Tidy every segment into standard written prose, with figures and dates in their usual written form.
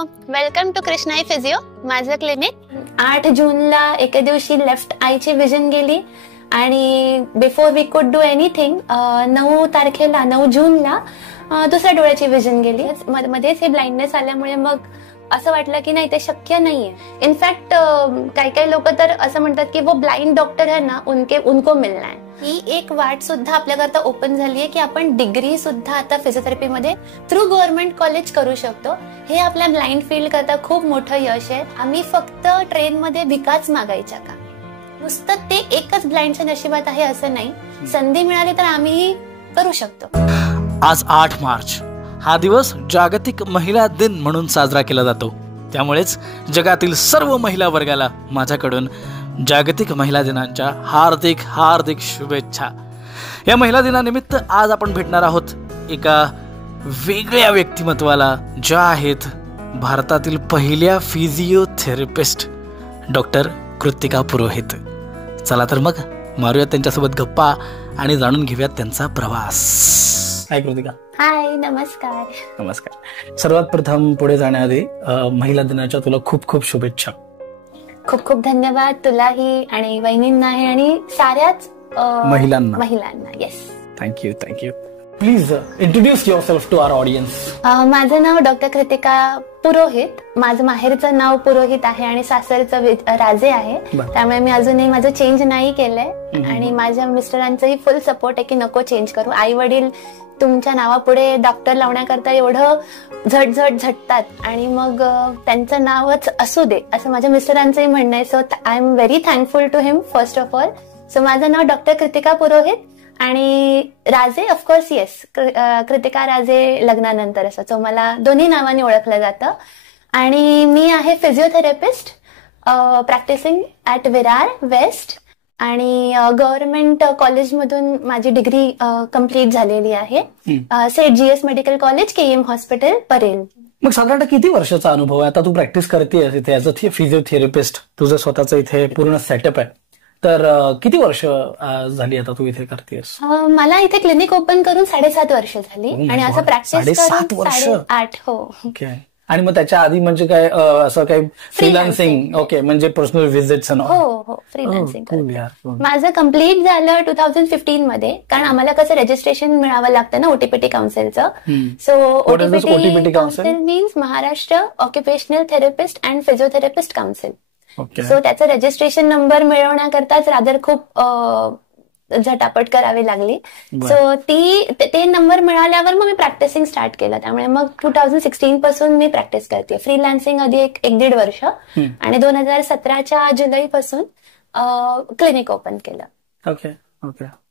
Welcome to Krishnai physio, माझं clinic. 8 जूनला एके दिवशी लेफ्ट आयची विजन गेली आणि बिफोर वी कुड डू एनिथिंग 9 जूनला दुसऱ्या डोळ्याची विजन गेली. मध्येच हे ब्लाइंडनेस आल्यामुळे मग असं वाटलं की नाही, ते शक्य नाहीये. इनफॅक्ट काही लोक तर असं म्हणतात की वो ब्लाइंड डॉक्टर है ना, उनको मिलना है. ही एक वाट सुद्धा आपल्याकरता ओपन झालीये की आपण डिग्री सुद्धा आता फिजिओथेरपीमध्ये थ्रू गव्हर्नमेंट कॉलेज करू शकतो. हे आपल्या ब्लाइंड फील्ड करता खूप मोठं यश आहे. आम्ही फक्त ट्रेनमध्ये भिकाच मागायच्या का? नुसतं ते एकच ब्लाइंडच्या नशिबात आहे असं नाही. संधी मिळाली तर आम्ही करू शकतो. आज 8 मार्च हा दिवस जागतिक महिला दिन म्हणून साजरा केला जातो. त्यामुळेच जगातील सर्व महिला वर्गाला माझ्याकडून जागतिक महिला दिनाच्या हार्दिक हार्दिक शुभेच्छा. या महिला दिनानिमित्त आज आपण भेटणार आहोत एका वेगळ्या व्यक्तिमत्वाला, ज्या आहेत भारतातील पहिल्या फिजिओथेरपिस्ट डॉक्टर कृतिका पुरोहित. चला तर मग मारूयात त्यांच्यासोबत गप्पा आणि जाणून घेऊयात त्यांचा प्रवास. हाय कृतिका. हाय, नमस्कार. नमस्कार. सर्वात प्रथम पुढे जाण्याआधी महिला दिनाच्या तुला खूप खूप शुभेच्छा. खूप खूप धन्यवाद तुलाही आणि वहिनींनाही आणि साऱ्याच महिलांना. Yes, thank you. Please introduce yourself to our audience. माझं नाव डॉक्टर कृतिका पुरोहित. माझं माहेरचं नाव पुरोहित आहे आणि सासरचं राजे आहे. त्यामुळे मी अजूनही माझं चेंज नाही केलंय आणि माझ्या मिस्टरांचंही फुल सपोर्ट आहे की नको चेंज करू. आई वडील तुमच्या नावापुढे डॉक्टर लावण्याकरता एवढं झटतात आणि मग त्यांचं नावच असू दे असं माझ्या मिस्टरांचंही म्हणणं आहे. So I am very thankful to him first of all. So माझं नाव डॉक्टर कृतिका पुरोहित आणि राजे ऑफकोर्स येस, कृतिका राजे लग्नानंतर असं. सो मला दोन्ही नावाने ओळखलं जातं. आणि मी आहे physiotherapist practising at Virar west आणि गव्हर्नमेंट कॉलेजमधून माझी डिग्री कम्प्लीट झालेली आहे. Seth GS medical college, KEM hospital, Parel. मग साधारणतः किती वर्षाचा अनुभव आहे आता तू प्रॅक्टिस करतेस इथे ऍज अ फिजिओथेरपिस्ट? तुझं स्वतःचं इथे पूर्ण सेटअप आहे, तर किती वर्ष झाली आता तू इथे करतेस? मला इथे क्लिनिक ओपन करून 7.5 वर्ष झाली आणि असं प्रॅक्टिस करून 8. हो. ओके. आणि मग त्याच्या आधी म्हणजे काय असं काही फ्रीलान्सिंग? ओके, म्हणजे पर्सनल व्हिजिट्स? हो, फ्रीलान्सिंग. माझं कम्प्लीट झालं 2015 मध्ये, कारण आम्हाला कसं रजिस्ट्रेशन मिळावं लागतं ना ओटीपीटी काउन्सिलचं. So OTPT council means Maharashtra occupational therapist and physiotherapist council. So त्याचं रजिस्ट्रेशन नंबर मिळवण्याकरताच रादर खूप झटापट करावी लागली. सो ते नंबर मिळाल्यावर मग मी प्रॅक्टिसिंग स्टार्ट केलं. त्यामुळे मग 2016 पासून मी प्रॅक्टिस करते. फ्रीलान्सिंग आधी 1-1.5 वर्ष आणि 2017च्या जुलै पासून क्लिनिक ओपन केलं. ओके.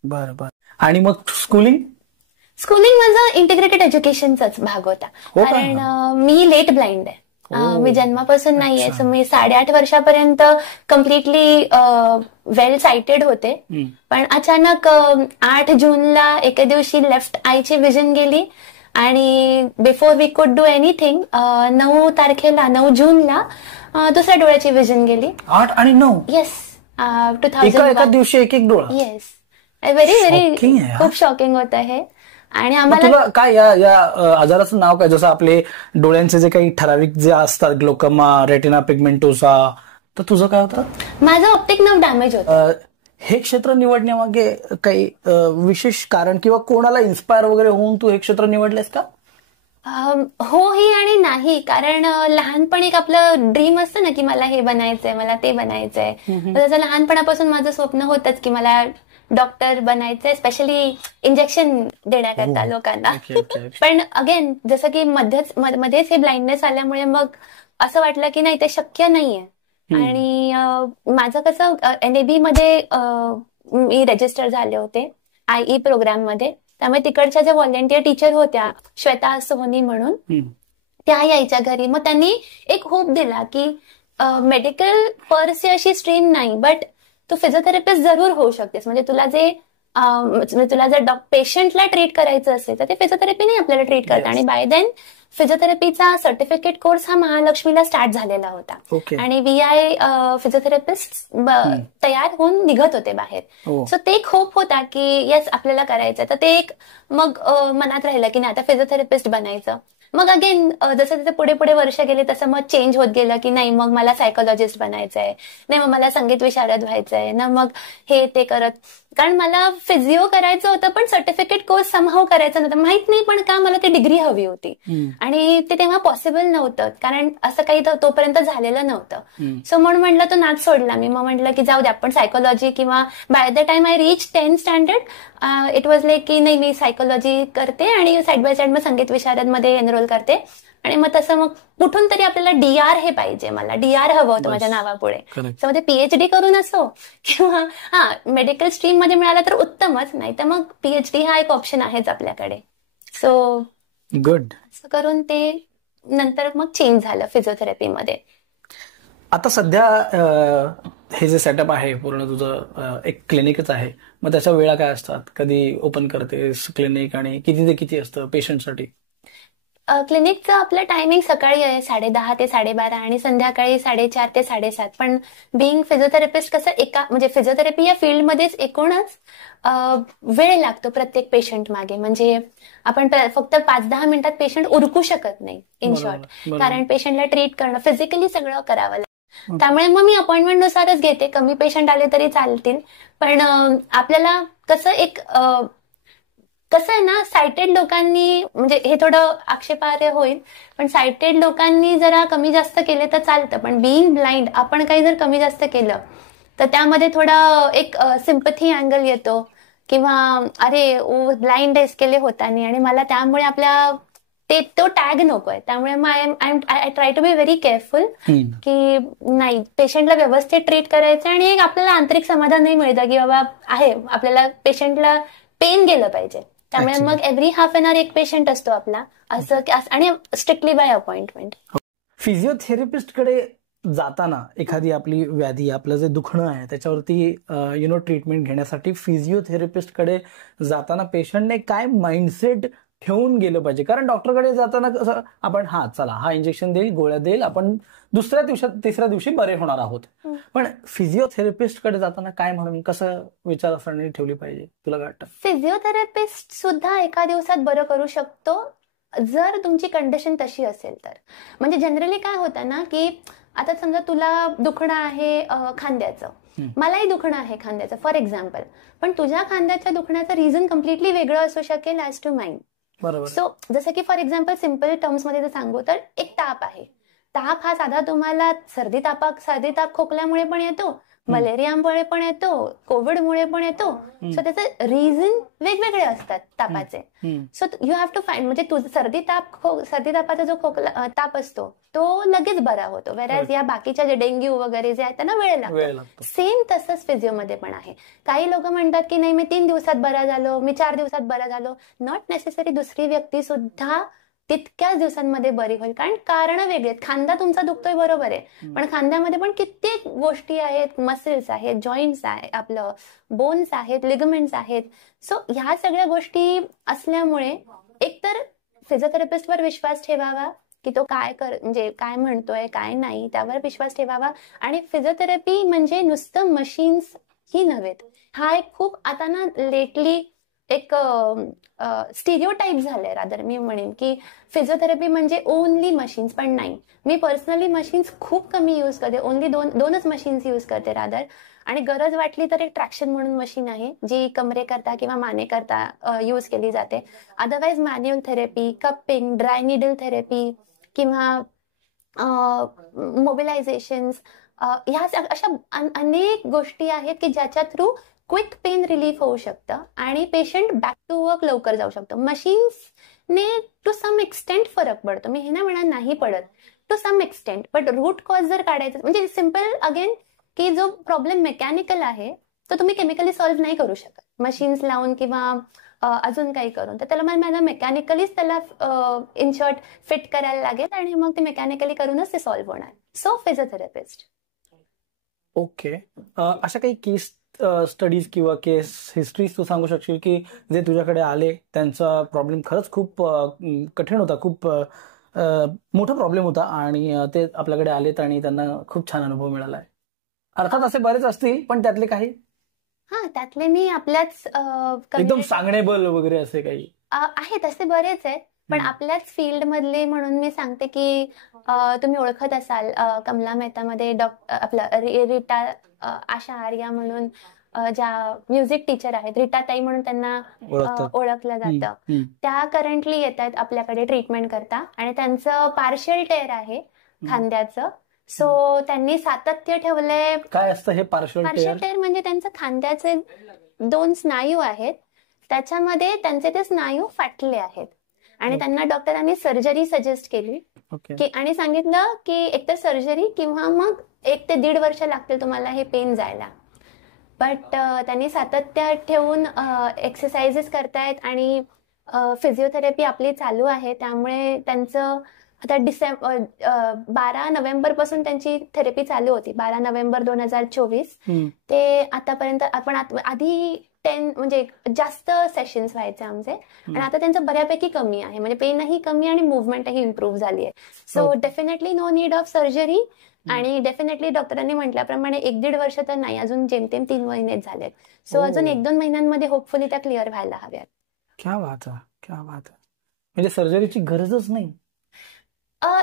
बरं. आणि मग स्कूलिंग माझं इंटिग्रेटेड एज्युकेशनचाच भाग होता, कारण मी लेट ब्लाइंड आहे. मी जन्मापासून नाहीये. सो मी 8.5 वर्षापर्यंत कम्प्लिटली वेल सायटेड होते. पण अचानक 8 जूनला एके दिवशी लेफ्ट आयची विजन गेली आणि बिफोर वी कुड डू एनिथिंग 9 जूनला दुसऱ्या डोळ्याची विजन गेली. 8 आणि 9? येस. एका दिवशी एक डोळा? येस. व्हेरी खूप शॉकिंग होतं हे. आणि आम्हाला काय या आजाराचं नाव काय? जसं आपले डोळ्यांचे जे काही ठराविक जे असतात, ग्लोकोमा, रेटिना पिगमेंटोसा, तर तुझं काय होतं? माझं ऑप्टिक नर्व डॅमेज होतं. हे क्षेत्र निवडण्यामागे काही विशेष कारण किंवा कोणाला इन्स्पायर वगैरे होऊन तू हे क्षेत्र निवडलेस का? हो ही आणि नाही, कारण लहानपणी एक आपलं ड्रीम असतं ना की मला हे बनायचंय, मला ते बनायचंय. तसं लहानपणापासून माझं स्वप्न होतंच की मला डॉक्टर बनायचंय, स्पेशली इंजेक्शन देण्याकरता लोकांना. पण अगेन जसं की मध्येच हे ब्लाइंडनेस आल्यामुळे मग असं वाटलं की नाही, ते शक्य नाहीये. आणि माझं कसं NAB मध्ये मी रजिस्टर झाले होते IE प्रोग्राम मध्ये. त्यामुळे तिकडच्या ज्या व्हॉलेंटियर टीचर होत्या, श्वेता सोनी म्हणून, त्या यायच्या घरी. मग त्यांनी एक होप दिला की मेडिकल पर्से अशी स्ट्रीम नाही, बट तू फिजिओथेरपिस्ट जरूर होऊ शकतेस. म्हणजे तुला जर पेशंटला ट्रीट करायचं असेल तर ते फिजिओथेरपीने आपल्याला ट्रीट करतात. आणि बाय देन फिजिओथेरपीचा सर्टिफिकेट कोर्स हा महालक्ष्मीला स्टार्ट झालेला होता आणि VI फिजिओथेरपिस्ट तयार होऊन निघत होते बाहेर. सो ते एक होप होता की येस आपल्याला करायचं. तर ते एक मग मनात राहिलं की नाही, आता फिजिओथेरपिस्ट बनायचं. मग अगेन जसं जसं पुढे पुढे वर्ष गेले तसं मग चेंज होत गेलं की नाही मग मला सायकोलॉजिस्ट बनायचंय, नाही मग मला संगीत विशारद व्हायचंय ना, मग हे ते करत, कारण मला फिजिओ करायचं होतं पण सर्टिफिकेट कोर्स समहाऊ करायचं नव्हतं, माहित नाही पण का मला ती डिग्री हवी होती आणि ते तेव्हा पॉसिबल नव्हतं कारण असं काही तोपर्यंत झालेलं नव्हतं. सो म्हणून म्हटलं तो नाच सोडला मी. मग म्हटलं की जाऊ दे आपण सायकोलॉजी, किंवा by the time I reach 10th standard it was like की नाही मी सायकोलॉजी करते आणि साईड बाय साईड मग संगीत विशारद मध्ये एनरोल करते. आणि मग तसं मग कुठून तरी आपल्याला डीआर हे पाहिजे, मला डीआर हवं होतं माझ्या नावापुढे. सो ते पीएचडी करून असो किंवा मेडिकल स्ट्रीम मध्ये मिळाला तर उत्तमच, नाही तर मग पीएचडी हा एक ऑप्शन आहेच आपल्याकडे. So good. असं करून ते नंतर मग चेंज झालं फिजिओथेरपीमध्ये. आता सध्या हे जे सेटअप आहे पूर्ण तुझं एक क्लिनिकच आहे, मग त्याच्या वेळा काय असतात, कधी ओपन करतेस क्लिनिक आणि किती ते किती असतं पेशंटसाठी? क्लिनिकचं आपलं टायमिंग सकाळी आहे 10:30 ते 12:30 आणि संध्याकाळी 4:30 ते 7:30. पण बिईंग फिजिओथेरपिस्ट कसं म्हणजे फिजिओथेरपी या फील्डमध्येच एकूणच वेळ लागतो प्रत्येक पेशंट मागे. म्हणजे आपण फक्त 5-10 मिनिटात पेशंट उरकू शकत नाही इन शॉर्ट, कारण पेशंटला ट्रीट करणं फिजिकली सगळं करावं लागतं. त्यामुळे मग मी अपॉइंटमेंट नुसारच घेते, कमी पेशंट आले तरी चालतील. पण आपल्याला कसं आहे ना, सायटेड लोकांनी, म्हणजे हे थोडं आक्षेपार्ह होईल पण सायटेड लोकांनी जरा कमी जास्त केले तर चालतं, पण बिईंग ब्लाइंड आपण काही जर कमी जास्त केलं तर त्यामध्ये थोडा एक सिम्पथी अँगल येतो, किंवा अरे ब्लाइंड आहेस केले होतानी, आणि मला त्यामुळे आपल्या तो टॅग नकोय. त्यामुळे I try to be very careful की नाही, पेशंटला व्यवस्थित ट्रीट करायचं आणि एक आपल्याला आंतरिक समाधानही मिळतं की बाबा आहे, आपल्याला पेशंटला पेन गेलं पाहिजे. त्यामुळे मग एव्हरी हाफ एन आवर एक पेशंट असतो आपला असं, आणि स्ट्रिक्टली बाय अपॉइंटमेंट. फिजिओथेरपिस्ट कडे जाताना एखादी आपली व्याधी, आपलं जे दुखणं आहे त्याच्यावरती ट्रीटमेंट घेण्यासाठी फिजिओथेरपिस्ट कडे जाताना पेशंटने काय माइंडसेट ठेवून गेलं पाहिजे? कारण डॉक्टरकडे जाताना कसं आपण चला हा इंजेक्शन देईल, गोळ्या देईल, आपण दुसऱ्या तिसऱ्या दिवशी बरे होणार आहोत. पण फिजिओथेरपिस्ट कडे जाताना काय म्हणून कसं विचारसरणी ठेवली पाहिजे तुला काय वाटतं? फिजिओथेरपिस्ट सुद्धा एका दिवसात बरं करू शकतो जर तुमची कंडिशन तशी असेल तर. म्हणजे जनरली काय होतं ना की आता समजा तुला दुखणं आहे खांद्याचं, मलाही दुखणं आहे खांद्याचं फॉर एक्झाम्पल, पण तुझ्या खांद्याच्या दुखण्याचं रिझन कम्प्लिटली वेगळं असू शकेल ॲज टू माइंड. सो जसं की फॉर एक्झाम्पल सिम्पल टर्म्स मध्ये जर सांगू तर एक ताप आहे. ताप हा साधा तुम्हाला सर्दी ताप खोकल्यामुळे पण येतो, मलेरियामुळे पण येतो, कोविडमुळे पण येतो. सो त्याचे रिझन वेगवेगळे असतात तापाचे. So you have to find, म्हणजे सर्दी तापाचा जो ताप असतो तो लगेच बरा होतो, वेरॅज या बाकीच्या जे डेंग्यू वगैरे जे आहेत त्यांना वेळ लागतो. सेम तसंच फिजिओमध्ये पण आहे. काही लोक म्हणतात की नाही मी 3 दिवसात बरा झालो, मी 4 दिवसात बरा झालो. नॉट नेसेसरी, दुसरी व्यक्ती सुद्धा तितक्याच दिवसांमध्ये बरी होईल, कारण वेगळी आहेत. खांदा तुमचा दुखतोय बरोबर आहे, पण खांद्यामध्ये पण कित्येक गोष्टी आहेत, मसल्स आहेत, जॉईंट्स आहे, आपलं बोन्स आहेत, लिगमेंट्स आहेत. सो ह्या सगळ्या गोष्टी असल्यामुळे एकतर फिजिओथेरपिस्टवर विश्वास ठेवावा की तो म्हणजे काय म्हणतोय काय नाही त्यावर विश्वास ठेवावा. आणि फिजिओथेरपी म्हणजे नुसतं मशीन्स ही नव्हेत. हा एक खूप आता ना लेटली एक स्टिरियोटाईप झालंय रादर, मी म्हणेन की फिजिओथेरपी म्हणजे ओनली मशीन्स, पण नाही. मी पर्सनली मशीन्स खूप कमी यूज करते, ओनली दोनच मशीन्स यूज करते रादर. आणि गरज वाटली तर एक ट्रॅक्शन म्हणून मशीन आहे जी कमरेकरता किंवा मानेकरता यूज केली जाते. Otherwise manual therapy, cupping, dry needle therapy किंवा मोबिलायझेशन्स, ह्या अशा अनेक गोष्टी आहेत की ज्याच्या थ्रू क्विक पेन रिलीफ होऊ शकतं आणि पेशंट बॅक टू वर्क लवकर जाऊ शकतो. मशीन्सने टू सम एक्सटेंट फरक पडतो, मी हे ना म्हणा नाही पडत, to some extent. But root cause जर काढायचं म्हणजे सिम्पल अगेन की जो प्रॉब्लेम मेकॅनिकल आहे तो तुम्ही केमिकली सॉल्व्ह नाही करू शकत मशीन्स लावून किंवा अजून काही करून. तर त्याला माझ्या मेकॅनिकलीच त्याला इन शॉर्ट फिट करायला लागेल आणि मग ते मेकॅनिकली करूनच ते सॉल्व्ह होणार. So physiotherapist. ओके. अशा काही केस स्टडीज किंवा केस हिस्ट्रीज तू सांगू शकशील की जे तुझ्याकडे आले त्यांचा प्रॉब्लेम खरंच खूप कठीण होता, खूप मोठा प्रॉब्लेम होता आणि ते आपल्याकडे आलेत आणि त्यांना खूप छान अनुभव मिळाला आहे? अर्थात असे बरेच असतील पण त्यातले काही? त्यातले मी आपल्याच एकदम सांगणेबल वगैरे असे काही आहेत, असे बरेच आहेत. पण आपल्याच फील्ड मधले म्हणून मी सांगते की तुम्ही ओळखत असाल कमला मेहतामध्ये आपलं रीटा आशा आर्या म्हणून ज्या म्युझिक टीचर आहेत, रीटा ताई म्हणून त्यांना ओळखलं जातं. त्या करंटली येत आहेत आपल्याकडे ट्रीटमेंट करता आणि त्यांचं पार्शियल टेअर आहे खांद्याचं. सो त्यांनी सातत्य ठेवलंय. काय असतं हे पार्शियल टेअर? म्हणजे त्यांचं खांद्याचे 2 स्नायू आहेत, त्याच्यामध्ये त्यांचे ते स्नायू फाटले आहेत आणि त्यांना डॉक्टरांनी सर्जरी सजेस्ट केली की आणि सांगितलं की एकतर सर्जरी किंवा मग 1 ते 1.5 वर्ष लागतील तुम्हाला हे पेन जायला. बट त्यांनी सातत्य ठेवून एक्सरसाइजेस करतायत आणि फिजिओथेरपी आपली चालू आहे. त्यामुळे त्यांचं आता 12 नोव्हेंबर पासून त्यांची थेरपी चालू होती. 12 नोव्हेंबर 2024 ते आतापर्यंत आपण आधी 10 म्हणजे जास्त सेशन्स व्हायचे आमचे आणि आता त्यांचं बऱ्यापैकी कमी आहे. म्हणजे पेनही कमी आणि मुवमेंटही इम्प्रूव्ह झाली आहे. So definitely no need of surgery आणि डेफिनेटली डॉक्टरांनी म्हटल्याप्रमाणे 1-1.5 वर्ष तर नाही, अजून जेमतेम 3 महिनेच झालेत. सो अजून 1-2 महिन्यांमध्ये होपफुली त्या क्लिअर व्हायला हव्यात. क्या बात आहे, क्या बात आहे. म्हणजे सर्जरीची गरजच नाही.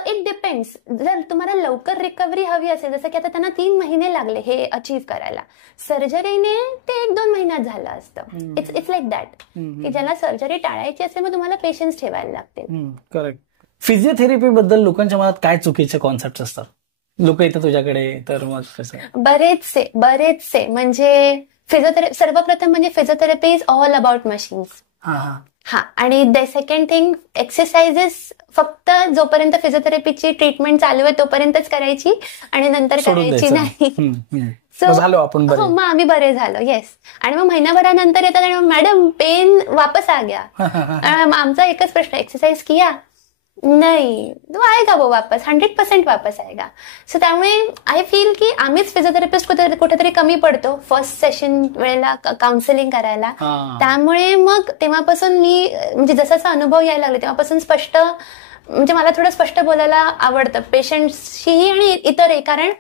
It depends. जर तुम्हाला लवकर रिकव्हरी हवी असेल, जसं की आता त्यांना 3 महिने लागले हे अचीव्ह करायला, सर्जरीने ते 1-2 महिन्यात झालं असतं. इट्स लाईक दॅट की ज्याला सर्जरी टाळायची असेल मग तुम्हाला पेशन्स ठेवायला लागतील. करेक्ट. फिजिओथेरपी बद्दल लोकांच्या मनात काय चुकीचे कॉन्सेप्ट असतात? लोक येतात तुझ्याकडे तर मग कसं? बरेचसे म्हणजे सर्वप्रथम म्हणजे physiotherapy is all about machines. हा, आणि सेकंड थिंग एक्सरसाइजेस फक्त जोपर्यंत फिजिओथेरपीची ट्रीटमेंट चालू आहे तोपर्यंतच करायची आणि नंतर करायची नाही. मग आम्ही बरे झालो. येस. आणि मग महिनाभरानंतर येतात आणि मॅडम पेन वापस आ गया. आमचा एकच प्रश्न, एक्सरसाइज किया? नाही. तो आएगा वो वापस, 100% वापस आएगा. सो त्यामुळे आय फील की आम्हीच फिजिओथेरपिस्ट कुठेतरी कमी पडतो फर्स्ट सेशन वेळेला काउन्सिलिंग करायला. त्यामुळे मग तेव्हापासून मी म्हणजे जसा अनुभव यायला लागले तेव्हापासून म्हणजे मला थोडं स्पष्ट बोलायला आवडतं पेशंट्सशीही आणि इतरही, कारण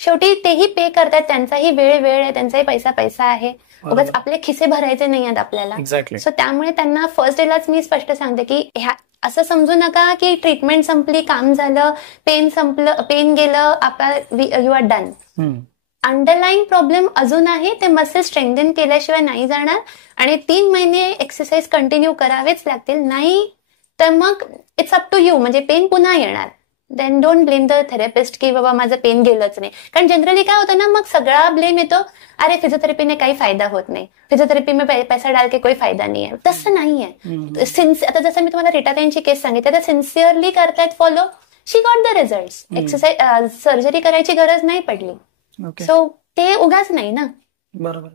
शेवटी तेही पे करतात, त्यांचाही वेळ आहे, त्यांचाही पैसा आहे. उगाच आपले खिसे भरायचे नाही आहेत आपल्याला. सो त्यामुळे त्यांना फर्स्ट डेलाच मी स्पष्ट सांगते की असं समजू नका की ट्रीटमेंट संपली, काम झालं, पेन गेलं, आता you are done. Underline problem अजून आहे, ते मसल स्ट्रेंथन केल्याशिवाय नाही जाणार आणि 3 महिने एक्सरसाइज कंटिन्यू करावेच लागतील. नाही तर मग इट्स अप टू यू. म्हणजे पेन पुन्हा येणार, then don't blame the therapist की बाबा माझं पेन गेलंच नाही. कारण जनरली काय होतं ना, मग सगळा ब्लेम येतो, अरे फिजिओथेरपीने काही फायदा होत नाही, फिजिओथेरपी में पैसा डाल के कोई फायदा नाही आहे. तसं नाहीये. आता जसं मी तुम्हाला रीटा ताईंची केस सांगितली, तर सिन्सिअरली करतायत follow, she got the results. Exercise surgery करायची गरज नाही पडली. सो ते उगाच नाही ना. बरोबर.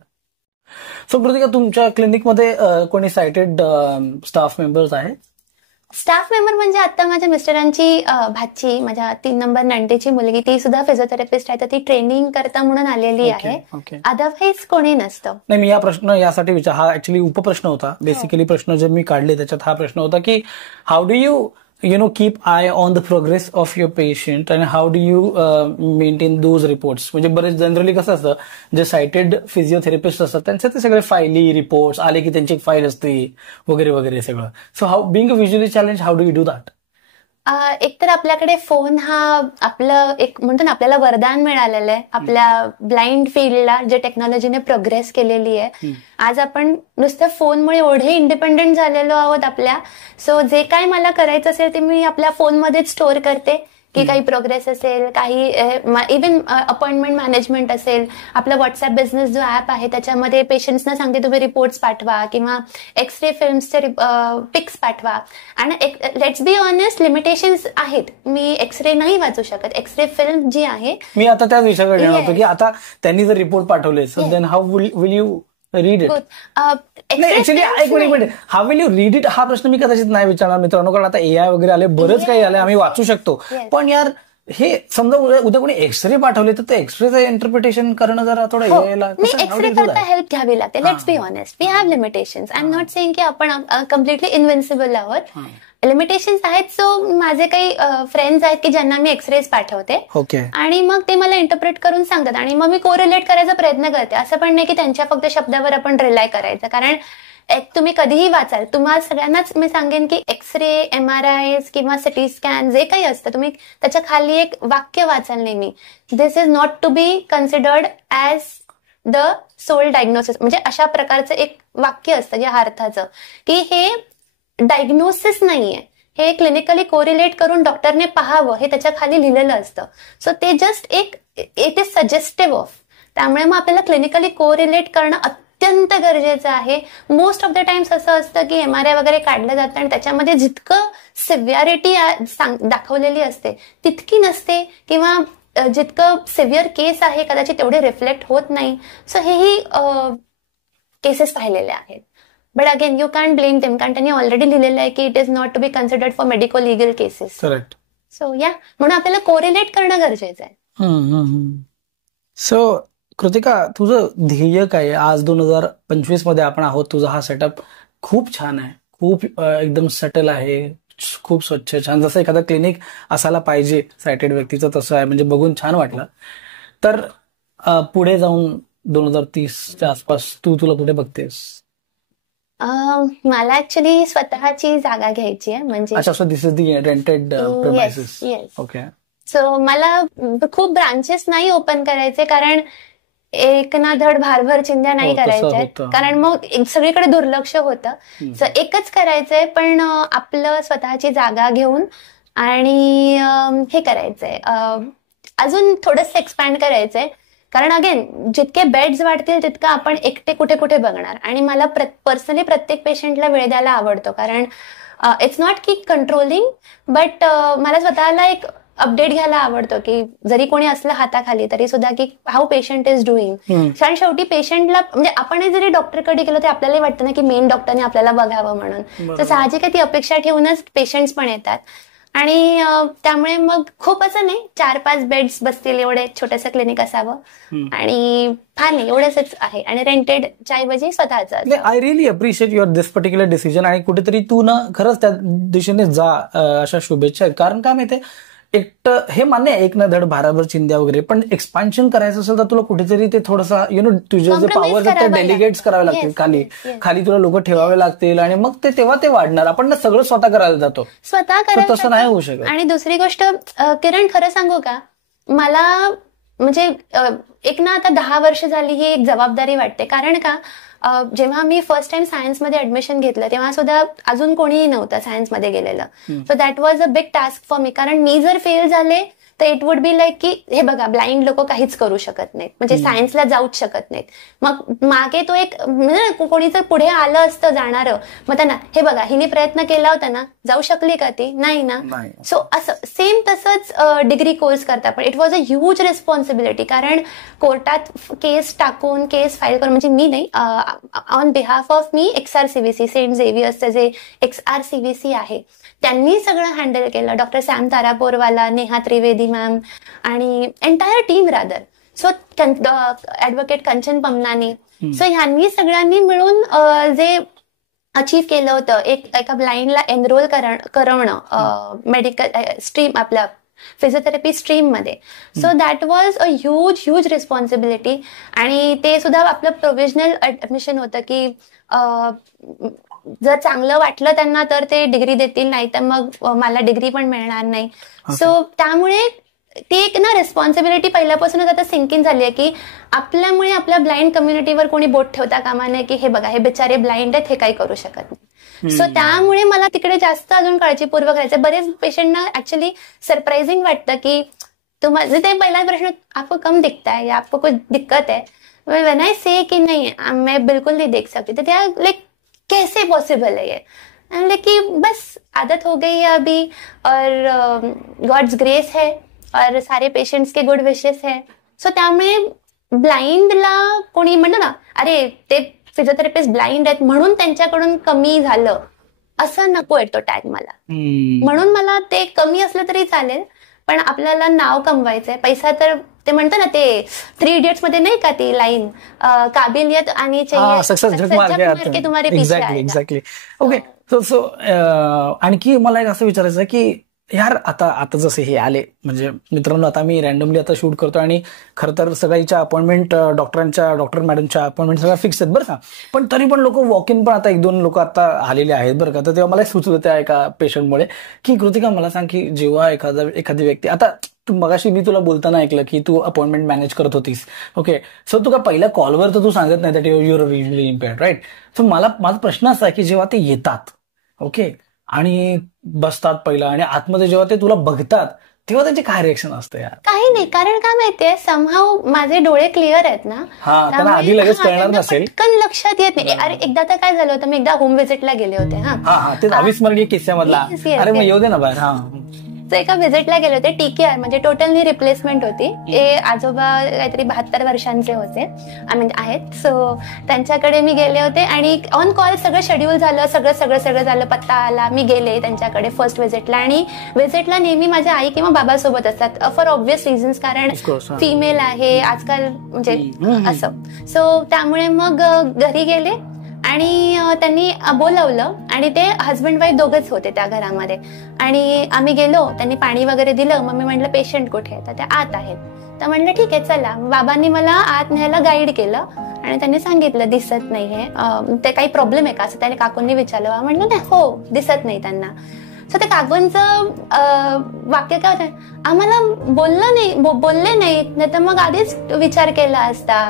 सो कृतिका, तुमच्या क्लिनिकमध्ये कोणी सायटेड स्टाफ मेंबर्स आहेत? स्टाफ मेंबर म्हणजे आता माझ्या मिस्टरांची भाची, माझ्या 3 नंबर नंटेची मुलगी, ती सुद्धा फिजिओथेरपिस्ट आहे, तर ती ट्रेनिंग करता म्हणून आलेली आहे. अदरवाईज कोणी नसतं. नाही, मी प्रश्न यासाठी हा ऍक्च्युअली उपप्रश्न होता. बेसिकली प्रश्न जे मी काढले त्याच्यात हा प्रश्न होता की how do you keep eye on the progress of your patient and how do you maintain those reports? म्हणजे बरेच जनरली कसं असतं, जे सायटेड फिजिओथेरपिस्ट असतात त्यांचे ते सगळे फायली रिपोर्ट्स आले की त्यांची एक फाईल असते वगैरे वगैरे सगळं. So how being a visually challenge, how do you do that? एकतर आपल्याकडे फोन हा आपलं एक म्हणतो ना, आपल्याला वरदान मिळालेलं आहे आपल्या ब्लाइंड फील्डला, जे टेक्नॉलॉजीने प्रोग्रेस केलेली आहे. आज आपण नुसत्या फोनमुळे एवढे इंडिपेंडेंट झालेलो आहोत आपल्या. सो जे काय मला करायचं असेल ते मी आपल्या फोनमध्येच स्टोअर करते, की काही प्रोग्रेस असेल, काही इव्हन अपॉइंटमेंट मॅनेजमेंट असेल, आपला व्हॉट्सअप बिझनेस जो ऍप आहे त्याच्यामध्ये पेशंट्सना सांगते तुम्ही रिपोर्ट्स पाठवा किंवा एक्सरे फिल्म्सचे पिक्स पाठवा. आणि लेट्स बी ऑनेस्ट, लिमिटेशन्स आहेत. मी एक्सरे नाही वाचू शकत, एक्सरे फिल्म जी आहे. मी आता त्या विषयाकडे येणार होतो की आता त्यांनी जर रिपोर्ट पाठवले, so then how will you read it? Actually एक minute, how will you read it हा प्रश्न मी कदाचित नाही विचारणार मित्रांनो, कारण आता AI वगैरे आले, बरंच काही आले, आम्ही वाचू शकतो. पण यार हे समजा उद्या कोणी एक्सरे पाठवले तर ते एक्सरेचं इंटरप्रिटेशन करणं जरा थोडं एक्सरे करता हेल्प घ्यावी लागते. Let's be honest, we have limitations. I am not saying की आपण कम्प्लिटली इन्व्हिन्सिबल आहोत. लिमिटेशन्स आहेत. सो माझे काही फ्रेंड्स आहेत की ज्यांना मी एक्सरेज पाठवते आणि मग ते मला इंटरप्रेट करून सांगतात आणि मग मी कोरिलेट करायचा प्रयत्न करते. असं पण नाही की त्यांच्या फक्त शब्दावर आपण रिलाय करायचं, कारण तुम्ही कधीही वाचाल, तुम्हाला सगळ्यांनाच मी सांगेन की एक्सरे, MRI किंवा सिटी स्कॅन जे काही असतं, तुम्ही त्याच्या खाली एक वाक्य वाचाल नेहमी, this is not to be considered as the sole diagnosis. म्हणजे अशा प्रकारचं एक वाक्य असतं या अर्थाचं की हे डायग्नोसिस नाहीये, हे क्लिनिकली कोरिलेट करून डॉक्टरने पाहावं हे त्याच्या खाली लिहिलेलं असतं. सो ते जस्ट एक इट इज सजेस्टिव्ह ऑफ. त्यामुळे मग आपल्याला क्लिनिकली कोरिलेट करणं अत्यंत गरजेचं आहे. मोस्ट ऑफ द टाइम्स असं असतं की MRI वगैरे काढलं जातं आणि त्याच्यामध्ये जितकं सिव्हिअरिटी दाखवलेली असते तितकी नसते, किंवा जितकं सिव्हिअर केस आहे कदाचित तेवढे रिफ्लेक्ट होत नाही. सो हेही केसेस पाहिलेले आहेत. But again you can blame them, कारण त्यांनी ऑलरेडी लिहिलेलं आहे की it is not to be considered for medico legal cases. Correct. So या म्हणून आपल्याला कोरिलेट करणं गरजेचं आहे. सो कृतिका, तुझं ध्येय काय आहे? आज 2025 मध्ये आपण आहोत. तुझा हा सेटअप खूप छान आहे, खूप एकदम सटल आहे, खूप स्वच्छ, छान, जसं एखादं क्लिनिक असायला पाहिजे सायटेड व्यक्तीचं तसं आहे. म्हणजे बघून छान वाटलं. तर पुढे जाऊन 2030च्या आसपास तुला कुठे बघतेस? मला ऍक्च्युली स्वतःची जागा घ्यायची आहे. म्हणजे अच्छा, so this is the rented premises. Okay. So मला खूप ब्रांचेस नाही ओपन करायचे, कारण एक ना धड भारभर चिंध्या नाही करायच्या, कारण मग सगळीकडे दुर्लक्ष होतं. सो एकच करायचंय, पण आपलं स्वतःची जागा घेऊन आणि हे करायचंय, अजून थोडंसं एक्सपॅन्ड करायचंय. कारण अगेन जितके बेड्स वाढतील तितकं आपण एकटे कुठे कुठे बघणार. आणि मला पर्सनली प्रत्येक पेशंटला वेळ द्यायला आवडतो, कारण इट्स नॉट की कंट्रोलिंग, बट मला स्वतःला एक अपडेट घ्यायला आवडतो की जरी कोणी असलं हाताखाली तरी सुद्धा की हाऊ पेशंट इज डुईंग. कारण शेवटी पेशंटला, म्हणजे आपण जरी डॉक्टरकडे गेलो तर आपल्याला वाटतं ना की मेन डॉक्टरने आपल्याला बघावं म्हणून. तर साहजिक आहे ती अपेक्षा ठेवूनच पेशंट्स पण येतात. आणि त्यामुळे मग खूप असं नाही, 4-5 बेड्स बसतील एवढे छोटंसं क्लिनिक असावं आणि फार नाही, एवढंच आहे. आणि रेंटेडच्या ऐवजी स्वतःचं. I really appreciate your this particular decision. आणि कुठेतरी तू ना खरंच त्या दिशेने जा, अशा शुभेच्छा आहेत. कारण काय माहितीये, एकटं हे मान्य आहे, एक ना धड भाराभर चिंध्या वगैरे, पण एक्सपान्शन करायचं असेल तर तुला कुठेतरी ते थोडंसं तुझे जे पॉवर आहेत ते डेलिगेट्स करावे लागतील. खाली तुला लोक ठेवावे लागतील आणि मग ते तेव्हा ते वाढणार. आपण ना सगळं स्वतः करायला जातो, स्वतः करायला, तसं नाही होऊ शकत. आणि दुसरी गोष्ट किरण, खरं सांगू का, मला म्हणजे एक ना आता 10 वर्ष झाली ही एक जबाबदारी वाटते. कारण का, जेव्हा मी फर्स्ट टाइम सायन्समध्ये ऍडमिशन घेतलं तेव्हा सुद्धा अजून कोणीही नव्हतं सायन्समध्ये गेलेलं. So that was a big task for me. कारण मी जर फेल झाले तर इट वुड बी लाईक की हे बघा, ब्लाइंड लोक काहीच करू शकत नाहीत, म्हणजे सायन्सला जाऊच शकत नाहीत. मग मागे तो एक म्हणजे कोणी जर पुढे आलं असतं जाणारं, मग त्यांना हे बघा हिने प्रयत्न केला होता ना, जाऊ शकली का ती? नाही ना. सो असं सेम तसंच डिग्री कोर्स करता पण it was a huge responsibility. कारण कोर्टात केस टाकून, केस फाईल करून, म्हणजे मी नाही, on behalf of me XRCVC, Saint झेवियर्सचं जे XRCVC आहे त्यांनी सगळं हँडल केलं. Doctor Sam Taraporewala, Neha Trivedi ma'am आणि entire team rather. So advocate Kanchan Pamnani, so ह्यांनी सगळ्यांनी मिळून जे अचीव्ह केलं होतं, एका ब्लाइंडला एनरोल करणं मेडिकल स्ट्रीम, आपल्या फिजिओथेरपी स्ट्रीम मध्ये. So that was a huge responsibility. आणि ते सुद्धा आपलं प्रोव्हिजनल ऍडमिशन होतं की जर चांगलं वाटलं त्यांना तर ते डिग्री देतील, नाही तर मग मला डिग्री पण मिळणार नाही. सो त्यामुळे ती एक ना रिस्पॉन्सिबिलिटी पहिल्यापासूनच आता सिंकिंग झाली आहे की आपल्यामुळे आपल्या ब्लाइंड कम्युनिटीवर कोणी बोट ठेवता कामा नये की हे बघा हे बिचारे ब्लाइंड आहेत, हे काही करू शकत नाही. सो त्यामुळे मला तिकडे जास्त अजून काळजीपूर्वक राहायचं. बरेच पेशंटना ऍक्च्युली सरप्राइझिंग वाटतं की तुम्हाला ते पहिला प्रश्न, आपको कम दिखता है या आपको कुछ दिक्कत है, व्हेन आई से कि नहीं मैं बिल्कुल नहीं देख सकती, तो त्या लाइक कैसे पॉसिबल है ये? लेकिन बस आदत हो गई है अभी, और गॉड्स ग्रेस है और सारे पेशंट्स के गुड विशेस है. सो त्यामुळे ब्लाइंडला कोणी म्हणतं ना, अरे ते फिजिओथेरपिस्ट ब्लाइंड आहेत म्हणून त्यांच्याकडून कमी झालं, असं नको आहे तो टॅग मला. म्हणून मला ते कमी असलं तरी चालेल, पण आपल्याला नाव कमवायचंय. पैसा तर ते म्हणतं ना, ते 3 इडियट्स मध्ये नाही का ती लाईन, काबिलियत आणि तुम्हारे पीछे. एक्झॅक्टली. ओके. सो आणखी मला एक असं विचारायचं आहे की यार आता आता जसे हे आले म्हणजे मित्रांनो, आता मी रॅन्डमली आता शूट करतो आणि खरं तर सगळ्यांच्या अपॉइंटमेंट डॉक्टर मॅडमच्या अपॉइंटमेंट सगळ्या फिक्स आहेत बरं का. पण तरी पण लोक वॉक इन पण आता 1-2 लोक आता आलेले आहेत बरं का. तर तेव्हा मला सुचत होत्या एका पेशंटमुळे की कृतिका मला सांग की जेव्हा एखादी व्यक्ती, आता तू मगाशी मी तुला बोलताना ऐकलं की तू अपॉइंटमेंट मॅनेज करत होतीस, ओके. सो तू का पहिल्या कॉलवर तर तू सांगत नाही that your visually impaired, right. So माझा प्रश्न असा आहे की जेव्हा ते येतात, ओके, आणि बसतात पहिला आणि आतमध्ये जेव्हा ते तुला बघतात तेव्हा त्यांची काय रिएक्शन असते यार? काही नाही, कारण काय माहितीये, समहाव माझे डोळे क्लिअर आहेत ना, त्यांना आधी लगेच कळणार नसेल, पटकन लक्षात येत नाही. अरे एकदा तर काय झालं होतं, मी एकदा होम व्हिजिटला गेले होते. ते अविस्मरणीय किस्स्यामधला. अरे मग येऊ दे ना बाहेर. तर एका व्हिजिटला गेले होते, TKR म्हणजे टोटल नी रिप्लेसमेंट होती. ते आजोबा काहीतरी 72 वर्षांचे होते, आहेत. सो त्यांच्याकडे मी गेले होते आणि ऑन कॉल सगळं शेड्यूल झालं, सगळं झालं, पत्ता आला, मी गेले त्यांच्याकडे फर्स्ट व्हिजिटला. आणि व्हिजिटला नेहमी माझ्या आई किंवा बाबासोबत असतात फॉर ऑब्व्हियस रिझन्स, कारण फिमेल आहे आजकाल म्हणजे असं. सो त्यामुळे मग घरी गेले आणि त्यांनी बोलावलं आणि ते हजबंड वाईफ दोघंच होते त्या घरामध्ये. आणि आम्ही गेलो, त्यांनी पाणी वगैरे दिलं. मग मी म्हटलं पेशंट कुठे आहे, तर त्या आत आहेत. तर म्हटलं ठीक आहे चला. बाबांनी मला आत न्यायला गाईड केलं आणि त्यांनी सांगितलं दिसत नाहीये, ते काही प्रॉब्लेम आहे का असं त्याने काकूंनी विचारलं. म्हटलं नाही, हो दिसत नाही त्यांना. सो त्या काकूंचं वाक्य काय होतं, आम्हाला बोलले नाही तर मग आधीच विचार केला असता.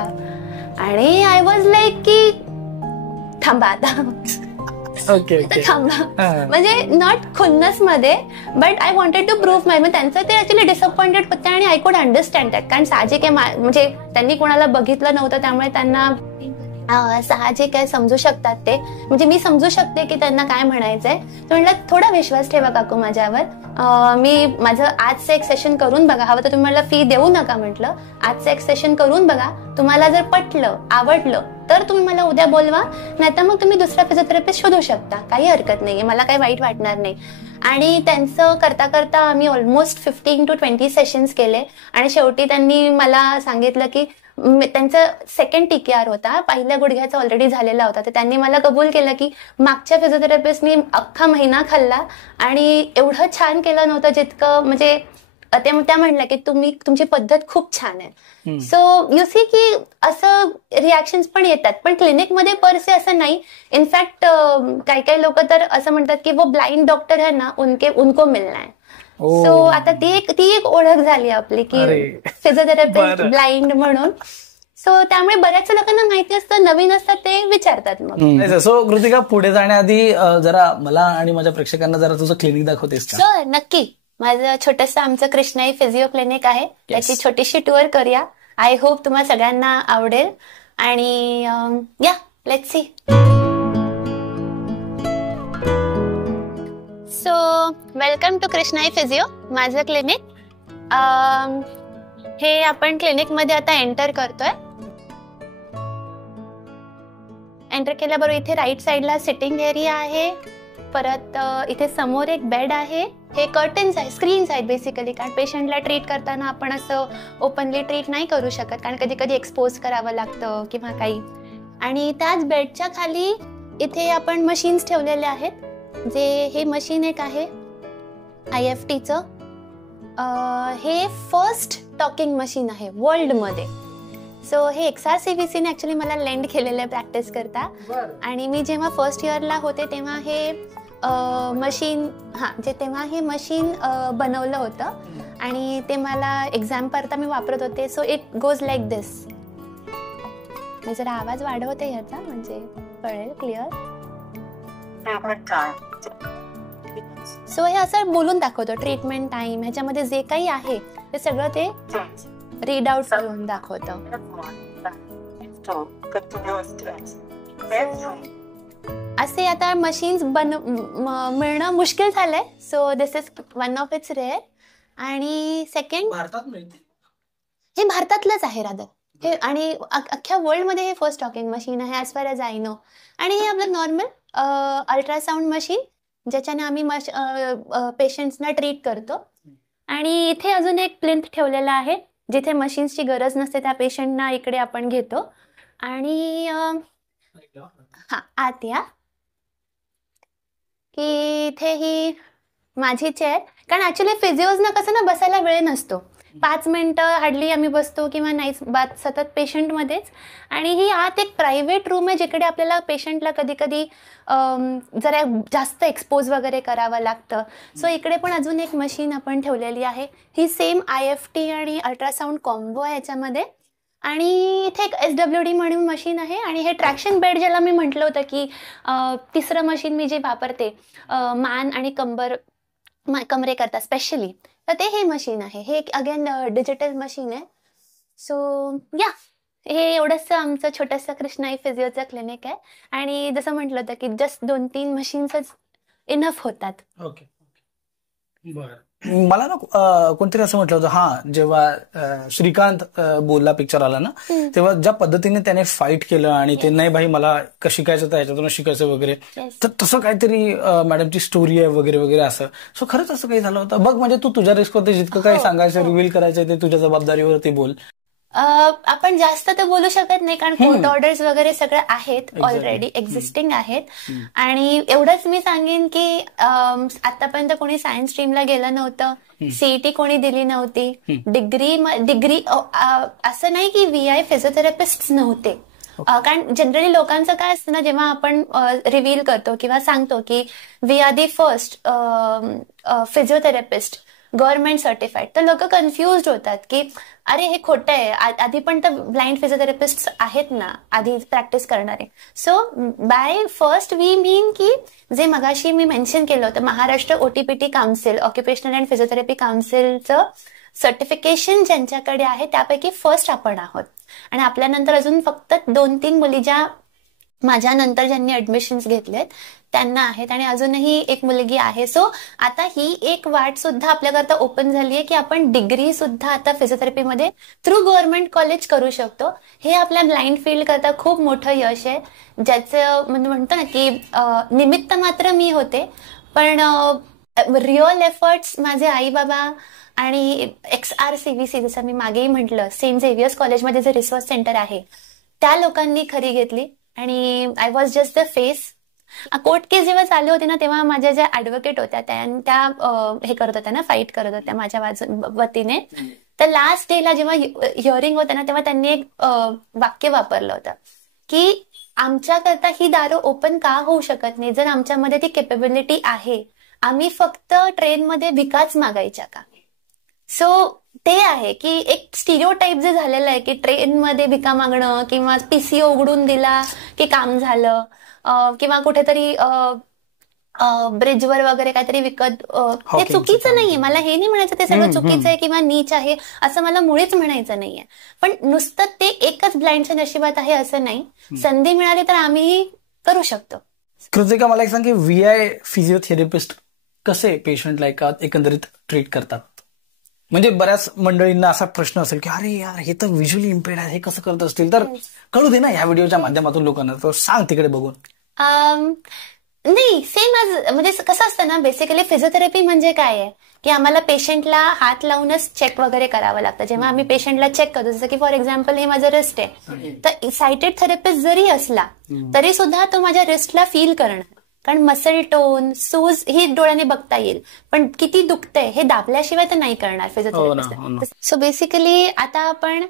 आणि आय वॉज लाईक की थांबा आता, थांबा. म्हणजे नॉट खुन्नस मध्ये, but I wanted to prove my. मग त्यांचं ते ऍक्च्युली डिसअपॉइंटेड होते आणि आय कुड अंडरस्टँड दॅट, कारण साहजिक आहे, म्हणजे त्यांनी कोणाला बघितलं नव्हतं त्यामुळे त्यांना साहजिक आहे, समजू शकतात ते. म्हणजे मी समजू शकते की त्यांना काय म्हणायचंय. म्हटलं थोडा विश्वास ठेवा काकू माझ्यावर, मी माझं आजचं एक सेशन करून बघा, हवं तर तुम्ही मला फी देऊ नका. म्हटलं आजचं एक सेशन करून बघा, तुम्हाला जर पटलं, आवडलं तर तुम्ही मला उद्या बोलवा, नाहीतर मग तुम्ही दुसरा फिजिओथेरपिस्ट शोधू शकता, काही हरकत नाहीये, मला काही वाईट वाटणार नाही. आणि त्यांचं करता करता आम्ही ऑलमोस्ट 15 to 20 सेशन्स केले. आणि शेवटी त्यांनी मला सांगितलं की त्यांचं सेकंड TKR होता, पहिल्या गुडघ्याचा ऑलरेडी झालेला होता. तर त्यांनी मला कबूल केलं की मागच्या फिजिओथेरपिस्टनी अख्खा महिना खाल्ला आणि एवढं छान केलं नव्हतं जितकं, म्हणजे त्या म्हणल्या की तुमची पद्धत खूप छान आहे. सो यू सी की असं रिॲक्शन्स पण येतात, पण क्लिनिकमध्ये परसे असं नाही. इनफॅक्ट काही लोक तर असं म्हणतात की वो ब्लाइंड डॉक्टर है ना, उनको मिलना है. सो आता ती एक ओळख झाली आपली की फिजिओथेरपिस्ट ब्लाइंड म्हणून. सो त्यामुळे बऱ्याच लोकांना माहिती असतं, नवीन असतात ते विचारतात मग. सो कृतिका, पुढे जाण्याआधी जरा मला आणि माझ्या प्रेक्षकांना जरा तुझं क्लिनिक दाखवतेस का? सर नक्की. माझं छोटंसं आमचं कृष्णाई फिजिओ क्लिनिक आहे, त्याची छोटीशी टूर करूया. आय होप तुम्हाला सगळ्यांना आवडेल. आणि या let's see. So welcome to Krishnai physio, माझं क्लिनिक. हे आपण क्लिनिकमध्ये आता एंटर करतोय. एंटर केल्याबरोबर इथे राईट साईडला सिटिंग एरिया आहे. परत इथे समोर एक बेड आहे. हे कर्टन्स आहे, स्क्रीन्स आहेत बेसिकली, कारण पेशंटला ट्रीट करताना आपण असं ओपनली ट्रीट नाही करू शकत, कारण कधी कधी एक्सपोज करावं लागतं किंवा काही. आणि त्याच बेडच्या खाली इथे आपण मशीन्स ठेवलेले आहेत. हे मशीन एक आहे IFTचं. हे फर्स्ट टॉकिंग मशीन आहे वर्ल्डमध्ये. सो हे XRCVCने ॲक्च्युली मला लेंड केलेलं आहे प्रॅक्टिस करता. आणि मी जेव्हा फर्स्ट इयरला होते तेव्हा हे मशीन तेव्हा हे मशीन बनवलं होतं आणि ते मला एक्झाम करता मी वापरत होते. सो इट गोज लाईक दिस. मी जरा आवाज वाढवते ह्याचा म्हणजे कळेल क्लिअर. सो हे असं बोलून दाखवतो ट्रीटमेंट टाइम, ह्याच्यामध्ये जे काही आहे ते सगळं ते रीड आउट करून दाखवतं. असे आता मशीन्स मिळणं मुश्किल झालंय. So this is one of its rare. आणि सेकंड, हे भारतातलंच आहे रादर हे, आणि अख्ख्या वर्ल्डमध्ये हे फर्स्ट टॉकिंग मशीन आहे as far as I know. आणि हे आपलं नॉर्मल अल्ट्रासाऊंड मशीन, ज्याच्याने आम्ही पेशंट्सना ट्रीट करतो. आणि इथे अजून एक प्लिंथ ठेवलेला आहे, जिथे मशीन्सची गरज नसते त्या पेशंटना इकडे आपण घेतो. आणि आत या की इथे ही माझी चेअर, कारण ऍक्च्युली फिजिओजना कसं ना बसायला वेळ नसतो. 5 मिनिटं हार्डली आम्ही बसतो किंवा नाहीच, सतत पेशंटमध्येच. आणि ही आत एक प्रायव्हेट रूम आहे जिकडे आपल्याला पेशंटला कधी कधी जरा जास्त एक्सपोज वगैरे करावं लागतं. सो इकडे पण अजून एक मशीन आपण ठेवलेली आहे. ही सेम IFT आणि अल्ट्रासाऊंड कॉम्बो आहे याच्यामध्ये. आणि इथे एक SWD म्हणून मशीन आहे. आणि हे ट्रॅक्शन बेड ज्याला मी म्हटलं होतं की तिसरं मशीन मी जे वापरते मान आणि कमरे करता स्पेशली, तर ते हे मशीन आहे. हे अगेन डिजिटल मशीन आहे. सो या हे एवढंच आमचं छोटंसं कृष्णाई फिजिओचं क्लिनिक आहे. आणि जसं म्हटलं होतं की जस्ट 2-3 मशीन्सच इनफ होतात. ओके, बरं. मला ना कोणतरी असं म्हटलं होतं, हा जेव्हा श्रीकांत बोलला पिक्चर आला ना, तेव्हा ज्या पद्धतीने त्याने फाईट केलं आणि ते नाही भाई मला शिकायचं तर ह्याच्यातून शिकायचं वगैरे, तर तसं काहीतरी मॅडमची स्टोरी आहे वगैरे वगैरे असं. सो खरंच असं काही झालं होतं? बघ म्हणजे तू तुझ्या रिस्कवरती जितकं काही सांगायचं रिव्हील करायचं ते तुझ्या जबाबदारीवरती बोल. आपण जास्त तर बोलू शकत नाही कारण कोर्ट ऑर्डर्स वगैरे सगळं आहेत, ऑलरेडी एक्झिस्टिंग आहेत. आणि एवढंच मी सांगेन की आतापर्यंत कोणी सायन्स स्ट्रीमला गेलं नव्हतं, CET कोणी दिली नव्हती, डिग्री असं नाही की VI फिजिओथेरपिस्ट नव्हते. कारण जनरली लोकांचं काय असतं ना, जेव्हा आपण रिव्हील करतो किंवा सांगतो की we are the first physiotherapist government certified, तर लोक कन्फ्युज्ड होतात की अरे हे खोटं आहे, आधी पण तर ब्लाइंड फिजिओथेरपिस्ट आहेत ना आधी प्रॅक्टिस करणारे. So by first we mean की जे मगाशी मी मेन्शन केलं होतं, Maharashtra OTPT council, occupational and physiotherapy काउन्सिलचं सर्टिफिकेशन ज्यांच्याकडे आहे त्यापैकी फर्स्ट आपण आहोत. आणि आपल्यानंतर अजून फक्त 2-3 मुली ज्या माझ्या नंतर ज्यांनी ऍडमिशन्स घेतलेत त्यांना आहेत, आणि अजूनही एक मुलगी आहे. सो आता ही एक वाट सुद्धा आपल्याकरता ओपन झाली आहे की आपण डिग्री सुद्धा आता फिजिओथेरपीमध्ये थ्रू गव्हर्नमेंट कॉलेज करू शकतो. हे आपल्या ब्लाइंड फील्ड करता खूप मोठं यश आहे, ज्याचं म्हणतो ना की निमित्त मात्र मी होते, पण रिअल एफर्ट्स माझे आई बाबा आणि XRCVC जसं मी मागेही म्हटलं, सेंट झेवियर्स कॉलेजमध्ये जे रिसर्च सेंटर आहे त्या लोकांनी खरी घेतली. आणि I was just the face. Court case जेव्हा चालू होते ना तेव्हा माझ्या ज्या ऍडव्होकेट होत्या त्या हे करत होत्या ना, फाईट करत होत्या माझ्या वतीने. तर लास्ट डेला जेव्हा हिअरिंग होतं ना तेव्हा त्यांनी एक वाक्य वापरलं होतं की आमच्याकरता ही दारं ओपन का होऊ शकत नाही जर आमच्यामध्ये ती केपेबिलिटी आहे, आम्ही फक्त ट्रेनमध्ये भिकाच मागायच्या का. सो ते आहे की एक स्टिरिओटाईप जे झालेलं आहे की ट्रेनमध्ये भिका मागणं किंवा PCO उघडून दिला की काम झालं, किंवा कुठेतरी ब्रिजवर वगैरे काहीतरी विकत, हे चुकीचं नाहीये. मला हे नाही म्हणायचं ते सगळं चुकीचं आहे किंवा नीच आहे असं मला मुळीच म्हणायचं नाहीये. पण नुसतं ते एकच ब्लाइंडच्या नशिबात आहे असं नाही, संधी मिळाली तर आम्ही करू शकतो. कृतिका मला एक सांग की VI फिजिओथेरपिस्ट कसे पेशंटला एकंदरीत ट्रीट करतात? म्हणजे बऱ्याच मंडळींना असा प्रश्न असेल की अरे यार हे तर व्हिज्युअली इम्पेअर्ड आहे, हे कसं करत असतील, तर कळू दे ना ह्या व्हिडिओच्या माध्यमातून लोकांना, तर सांग तिकडे बघून. नाही, सेम म्हणजे कसं असतं ना, बेसिकली फिजिओथेरपी म्हणजे काय आहे की आम्हाला पेशंटला हात लावूनच चेक वगैरे करावं लागतं. जेव्हा आम्ही पेशंटला चेक करतो, जसं की फॉर एक्झाम्पल हे माझं रिस्ट आहे, तर सायटेड थेरपिस्ट जरी असला तरी सुद्धा तो माझ्या रिस्टला फील करणार, कारण मसल टोन, सूज ही डोळ्याने बघता येईल, पण किती दुखतंय हे दाबल्याशिवाय तर नाही करणार फिजिओथेरपिस्ट. सो बेसिकली आता आपण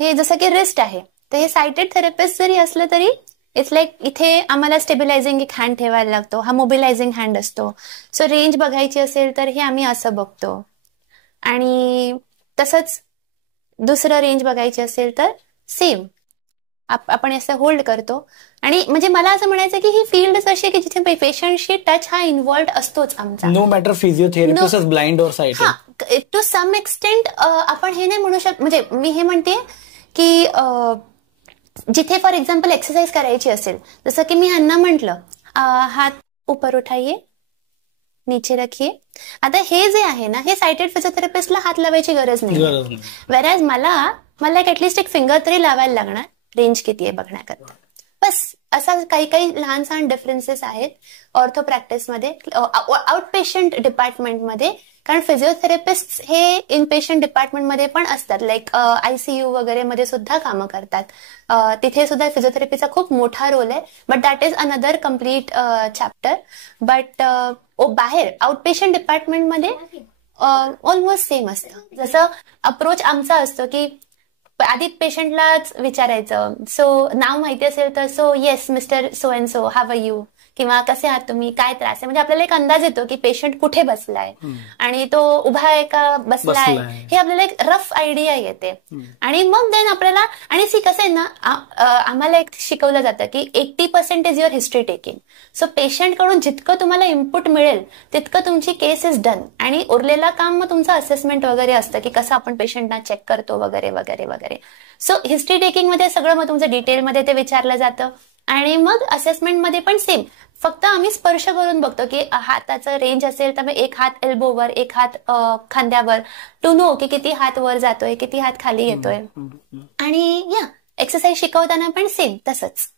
हे जसं की रिस्ट आहे, तर हे सायटेड थेरपिस्ट जरी असलं तरी इट्स लाईक इथे आम्हाला स्टेबिलायझिंग एक हँड ठेवायला लागतो, हा मोबिलायझिंग हँड असतो. सो रेंज बघायची असेल तर हे आम्ही असं बघतो, आणि तसंच दुसरं रेंज बघायची असेल तर सेम आपण असं होल्ड करतो. आणि म्हणजे मला असं म्हणायचं की ही फील्ड अशी आहे की जिथे पेशंटशी टच हा इन्व्हॉल्ड असतोच आमचा, नो मॅटर फिजिओथेरपिस्ट ब्लाइंड और सायटेड. टू सम एक्सटेंट आपण हे नाही म्हणू शकत, म्हणजे मी हे म्हणते की जिथे फॉर एक्झाम्पल एक्सरसाइज करायची असेल, जसं की मी ह्यांना म्हटलं हात ऊपर उठाइए, नीचे रखिए. आता हे जे आहे ना, हे सायटेड फिजिओथेरपिस्टला हात लावायची गरज नाही, वेरॅज मला ऍटलिस्ट एक फिंगर तरी लावायला लागणार रेंज किती आहे बघण्याकरता. बस असा काही काही लहान सहान डिफरन्सेस आहेत ऑर्थो प्रॅक्टिसमध्ये. आउट पेशंट डिपार्टमेंटमध्ये कारण फिजिओथेरपिस्ट हे इनपेशंट डिपार्टमेंटमध्ये पण असतात, लाईक ICU वगैरे मध्ये सुद्धा कामं करतात. तिथे सुद्धा फिजिओथेरपीचा खूप मोठा रोल आहे, but that is another complete chapter. But बाहेर आउटपेशंट डिपार्टमेंटमध्ये ऑलमोस्ट सेम असतं. जसं अप्रोच आमचा असतो की आधी पेशंटलाच विचारायचं, सो नाव माहिती असेल तर so yes mister so and so, how are you, किंवा कसे आहात तुम्ही, काय त्रास आहे, म्हणजे आपल्याला एक अंदाज येतो की पेशंट कुठे बसलाय आणि तो उभा आहे का बसलाय, हे आपल्याला एक रफ आयडिया येते. आणि मग देन आपल्याला, आणि सी कसं आहे ना, आम्हाला एक शिकवलं जातं की 80% is your history taking. So patient कडून जितकं तुम्हाला इनपुट मिळेल तितकं तुमची केस इज डन, आणि उरलेला काम मग तुमचं असेसमेंट वगैरे असतं की कसं आपण पेशंटना चेक करतो वगैरे वगैरे वगैरे. सो हिस्ट्री टेकिंग मध्ये सगळं मग तुमचं डिटेलमध्ये ते विचारलं जातं. आणि मग असेसमेंटमध्ये पण सेम, फक्त आम्ही स्पर्श करून बघतो की हाताचं रेंज असेल तर मग एक हात एल्बोवर, एक हात खांद्यावर, टू नो की किती हात वर जातोय, किती हात खाली येतोय. आणि या एक्सरसाइज शिकवताना पण सेम तसंच.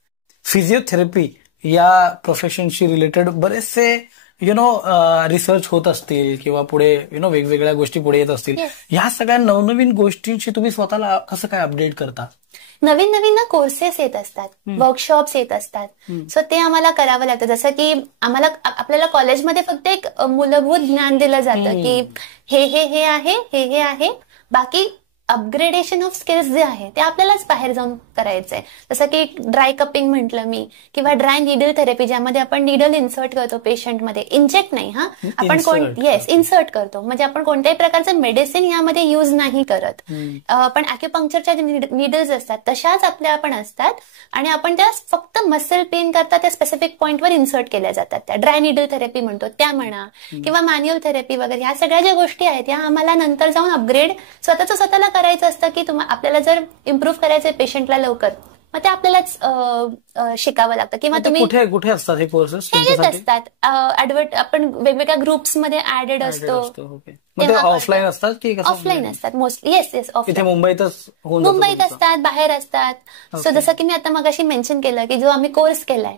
फिजिओथेरपी या प्रोफेशनशी रिलेटेड बरेचसे रिसर्च होत असतील किंवा पुढे वेगवेगळ्या गोष्टी पुढे येत असतील. ह्या सगळ्या नवनवीन गोष्टींची तुम्ही स्वतःला कसं काय अपडेट करता? नवीन नवीन ना कोर्सेस येत असतात, वर्कशॉप्स येत असतात. सो ते आम्हाला करावं लागतं. जसं की आपल्याला कॉलेजमध्ये फक्त एक मूलभूत ज्ञान दिलं जातं की हे आहे, बाकी अपग्रेडेशन ऑफ स्किल्स जे आहे ते आपल्यालाच बाहेर जाऊन करायचंय. जसं की ड्राय कपिंग म्हटलं मी, किंवा ड्राय निडल थेरपी, ज्यामध्ये आपण निडल इन्सर्ट करतो पेशंटमध्ये, इंजेक्ट नाही, आपण इन्सर्ट करतो, म्हणजे आपण कोणत्याही प्रकारचं मेडिसिन यामध्ये युज नाही करत. पण अॅक्युपंक्चरच्या निडल्स असतात तशाच आपल्या पण असतात, आणि आपण त्या फक्त मसल पेन करता त्या स्पेसिफिक पॉइंटवर इन्सर्ट केल्या जातात. त्या ड्राय निडल थेरपी म्हणतो त्या म्हणा, किंवा मॅन्युअल थेरपी वगैरे, ह्या सगळ्या ज्या गोष्टी आहेत या आम्हाला नंतर जाऊन अपग्रेड स्वतःला करायचं असतं की आपल्याला जर इम्प्रूव्ह करायचंय पेशंटला लवकर, मग ते आपल्यालाच शिकावं लागतं. किंवा तुम्ही कुठे असतात हे कोर्सेस? हे येत असतात, आपण वेगवेगळ्या ग्रुप्समध्ये ऍडेड असतो. ऑफलाईन असतात की ऑफलाईन असतात मोस्टली? Yes, offline. मुंबईत असतात, बाहेर असतात. सो जसं की मी आता मगाशी मेन्शन केलं की जो आम्ही कोर्स केलाय,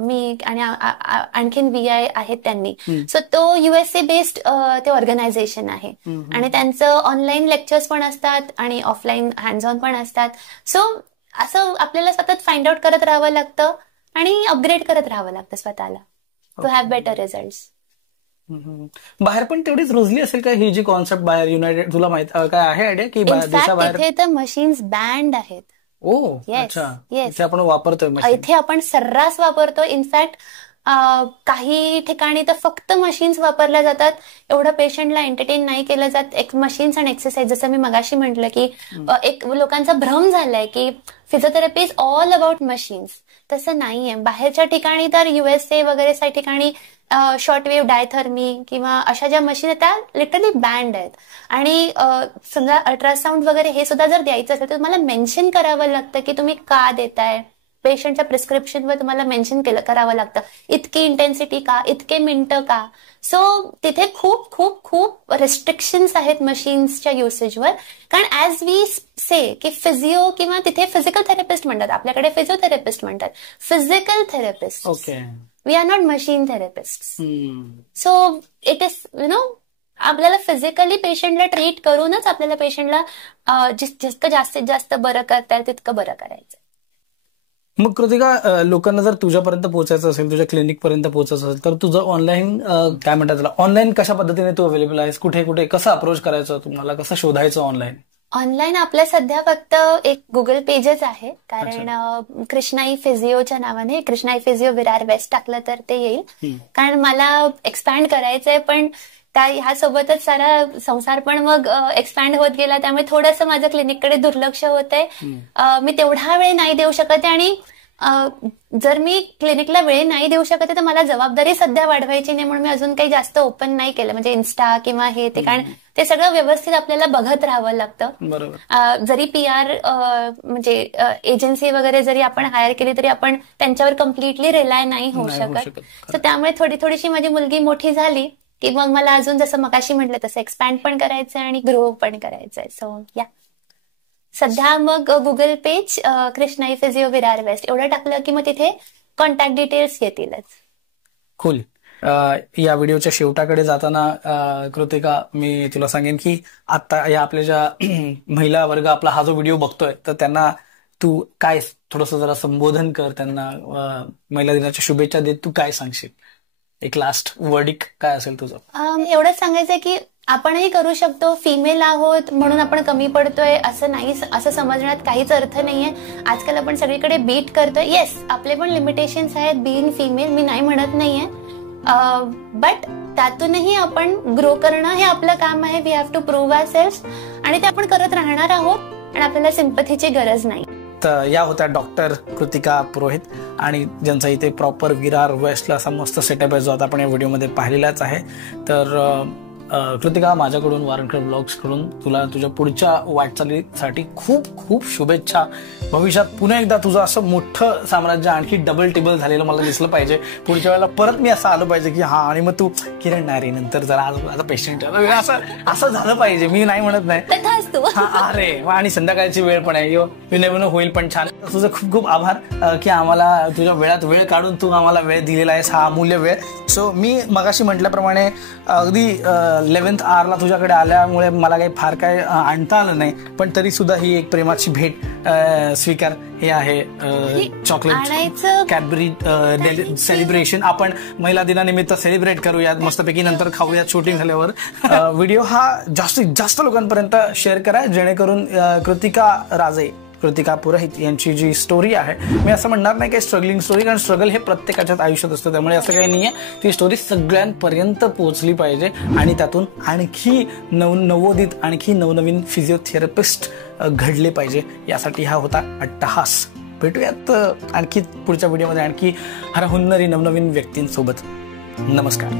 मी आणि आणखीन VI आहेत त्यांनी, सो तो USA बेस्ड ते ऑर्गनायझेशन आहे, आणि त्यांचं ऑनलाईन लेक्चर्स पण असतात आणि ऑफलाईन हँड्स ऑन पण असतात. सो असं आपल्याला सतत फाइंड आउट करत राहावं लागतं आणि अपग्रेड करत राहावं लागतं स्वतःला, टू हॅव बेटर रिझल्ट. बाहेर पण तेवढीच रुजली असेल का ही जी कॉन्सेप्ट बाहेर युनायटेड? तुला माहित काय आहे आयडिया की देशाबाहेर? इथे तर मशीन्स बँड आहेत. इथे आपण वापरतोय, इथे आपण सर्रास वापरतो. इनफॅक्ट काही ठिकाणी तर फक्त मशीन्स वापरल्या जातात, एवढं पेशंटला एंटरटेन नाही केलं जात. एक मशीन्स आणि एक्सरसाइज, जसं मी मगाशी म्हटलं की एक लोकांचा भ्रम झालाय की physiotherapy is all about machines. तसं नाहीये. बाहेरच्या ठिकाणी तर USA वगैरे ठिकाणी शॉर्टवेव्ह डायथर्मी किंवा अशा ज्या मशीन आहेत त्या लिटरली बँड आहेत. आणि समजा अल्ट्रासाऊंड वगैरे हे सुद्धा जर द्यायचं असेल तर तुम्हाला मेन्शन करावं लागतं की तुम्ही का देताय. पेशंटच्या प्रिस्क्रिप्शनवर तुम्हाला मेन्शन करावं लागतं, इतकी इंटेन्सिटी का, इतके मिनिटं का. सो तिथे खूप खूप खूप रिस्ट्रिक्शन्स आहेत मशीन्सच्या युसेजवर. कारण ऍज वी से की फिजिओ किंवा तिथे फिजिकल थेरपिस्ट म्हणतात, आपल्याकडे फिजिओथेरपिस्ट म्हणतात, physical therapist. We are not machine therapist. So it is आपल्याला फिजिकली पेशंटला ट्रीट करूनच आपल्याला पेशंटला जितकं जास्तीत जास्त बरं करता येईल तितकं बरं करायचं. मग कृतिका, लोकांना जर तुझ्यापर्यंत पोहोचायचं असेल, तुझ्या क्लिनिक पर्यंत पोहोचायचं असेल, तर तुझं ऑनलाईन काय म्हणतात त्याला, ऑनलाईन कशा पद्धतीने तू अवेलेबल आहेस, कुठे कुठे कसं अप्रोच करायचं, तुम्हाला कसं शोधायचं ऑनलाईन? आपल्या सध्या फक्त एक गुगल पेजच आहे, कारण कृष्णाई फिजिओच्या नावाने, कृष्णाई फिजिओ विरार वेस्ट टाकलं तर ते येईल. कारण मला एक्सपॅन्ड करायचंय, पण ह्यासोबतच सारा संसार पण मग एक्सपॅन्ड होत गेला, त्यामुळे थोडंसं माझं क्लिनिककडे दुर्लक्ष होतंय. मी तेवढा वेळ नाही देऊ शकते, आणि जर मी क्लिनिकला वेळ नाही देऊ शकते तर मला जबाबदारी सध्या वाढवायची नाही, म्हणून मी अजून काही जास्त ओपन नाही केलं, म्हणजे इन्स्टा किंवा हे ते. कारण ते सगळं व्यवस्थित आपल्याला बघत राहावं लागतं. जरी PR म्हणजे एजन्सी वगैरे जरी आपण हायर केली तरी आपण त्यांच्यावर कम्प्लिटली रिलाय नाही होऊ शकत. तर त्यामुळे थोडीशी माझी मुलगी मोठी झाली की मग मला अजून जसं मगाशी म्हटलं तसं एक्सपॅन्ड पण करायचंय आणि ग्रो पण करायचंय. सो या सध्या मग Google page Krishnai physio Virar west एवढं टाकलं की मग तिथे कॉन्टॅक्ट डिटेल्स येतीलच. Cool. या व्हिडिओच्या शेवटाकडे जाताना कृतिका, मी तुला सांगेन की आता या आपल्या ज्या महिला वर्ग आपला हा जो व्हिडिओ बघतोय, तर त्यांना तू काय थोडंसं जरा संबोधन कर, त्यांना महिला दिनाच्या शुभेच्छा देत तू काय सांगशील? एक लास्ट वर्डिक काय असेल तुझं? एवढंच सांगायचंय की आपणही करू शकतो, फिमेल आहोत म्हणून आपण कमी पडतोय असं नाही, असं समजण्यात काहीच अर्थ नाहीये. आजकाल आपण सगळीकडे बीट करतोय. येस, आपले पण लिमिटेशन्स आहेत बीइंग फिमेल, मी नाही म्हणत नाहीये, बट त्यातूनही आपण ग्रो करणं हे आपलं काम आहे. We have to prove ourselves आणि ते आपण करत राहणार आहोत आणि आपल्याला सिंपथीची गरज नाही. तर या होत्या डॉक्टर कृतिका पुरोहित, आणि ज्यांचा इथे प्रॉपर विरार वेस्टला असा मस्त सेटअप आहे जो आता आपण या व्हिडिओमध्ये पाहिलेलाच आहे. तर कृतिका, माझ्याकडून वारणकर ब्लॉग्सकडून तुला तुझ्या पुढच्या वाटचालीसाठी खूप खूप शुभेच्छा. भविष्यात पुन्हा एकदा तुझं असं मोठं साम्राज्य आणखी डबल टेबल झालेलं मला दिसलं पाहिजे. पुढच्या वेळेला परत मी असं आलो पाहिजे की हा, आणि मग तू किरण नारे नंतर जरा आता पेशंट असं झालं पाहिजे. मी नाही म्हणत नाही, अरे आणि संध्याकाळची वेळ पण आहे, यू नेव्हर नो, होईल पण छान. तुझं खूप खूप आभार की आम्हाला तुझ्या वेळात वेळ काढून तू आम्हाला वेळ दिलेला आहेस, हा अमूल्य वेळ. सो मी मगाशी म्हटल्याप्रमाणे अगदी 11th आवरला तुझ्याकडे आल्यामुळे मला काही फार काय आणता आलं नाही, पण तरी सुद्धा ही एक प्रेमाची भेट स्वीकार. हे आहे चॉकलेट कॅडबरी सेलिब्रेशन. आपण महिला दिनानिमित्त सेलिब्रेट करूयात मस्तपैकी, नंतर खाऊयात शूटिंग झाल्यावर. व्हिडिओ हा जास्तीत जास्त लोकांपर्यंत शेअर करा, जेणेकरून कृतिका पुरोहित यांची जी स्टोरी आहे, मी असं म्हणणार नाही की स्ट्रगलिंग स्टोरी, कारण स्ट्रगल हे प्रत्येकाच्याच आयुष्यात असतं, त्यामुळे असं काही नाहीये. ती स्टोरी सगळ्यांपर्यंत पोहोचली पाहिजे आणि त्यातून आणखी नवोदित आणखी नवनवीन फिजिओथेरपिस्ट घडले पाहिजे. यासाठी हा होता अट्टहास. भेटूयात आणखी पुढच्या व्हिडिओमध्ये आणखी हरहुन्नरी नवनवीन व्यक्तींसोबत. नमस्कार.